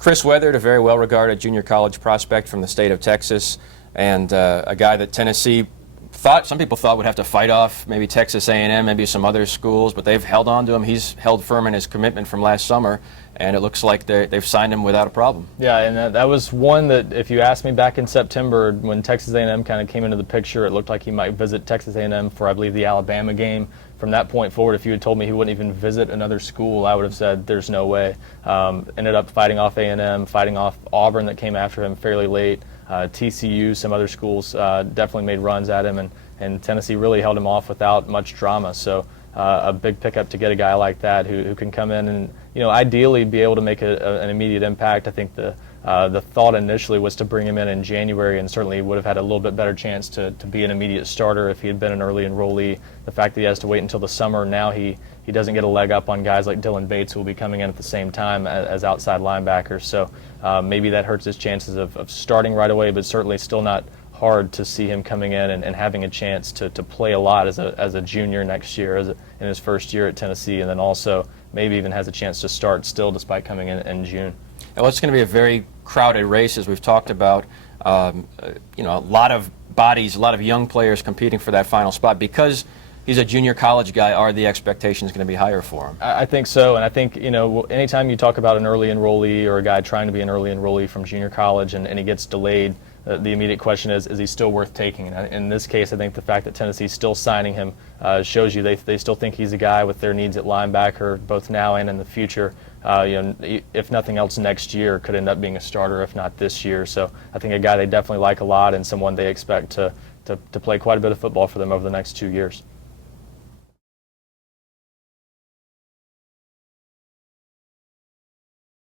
Chris Weatherd, a very well-regarded junior college prospect from the state of Texas, and a guy that Tennessee some people thought would have to fight off maybe Texas A&M, maybe some other schools, but they've held on to him. He's held firm in his commitment from last summer, and it looks like they've signed him without a problem. Yeah, and that was one that if you asked me back in September when Texas A&M kind of came into the picture, it looked like he might visit Texas A&M for, I believe, the Alabama game. From that point forward, if you had told me he wouldn't even visit another school, I would have said there's no way. Ended up fighting off A&M, fighting off Auburn that came after him fairly late. TCU, some other schools definitely made runs at him, and Tennessee really held him off without much drama. So a big pickup to get a guy like that who can come in and ideally be able to make an immediate impact. I think the thought initially was to bring him in January, and certainly would have had a little bit better chance to be an immediate starter if he had been an early enrollee. The fact that he has to wait until the summer, now he doesn't get a leg up on guys like Dylan Bates, who will be coming in at the same time as outside linebackers. So maybe that hurts his chances of starting right away, but certainly still not hard to see him coming in and having a chance to play a lot as a junior next year, in his first year at Tennessee, and then also maybe even has a chance to start still despite coming in June. Well, it's going to be a very crowded race, as we've talked about. A lot of bodies, a lot of young players competing for that final spot. Because he's a junior college guy, are the expectations going to be higher for him? I think so, and I think anytime you talk about an early enrollee or a guy trying to be an early enrollee from junior college and he gets delayed, the immediate question is he still worth taking? And in this case, I think the fact that Tennessee's still signing him shows you they still think he's a guy with their needs at linebacker, both now and in the future. If nothing else, next year could end up being a starter, if not this year. So I think a guy they definitely like a lot, and someone they expect to play quite a bit of football for them over the next 2 years.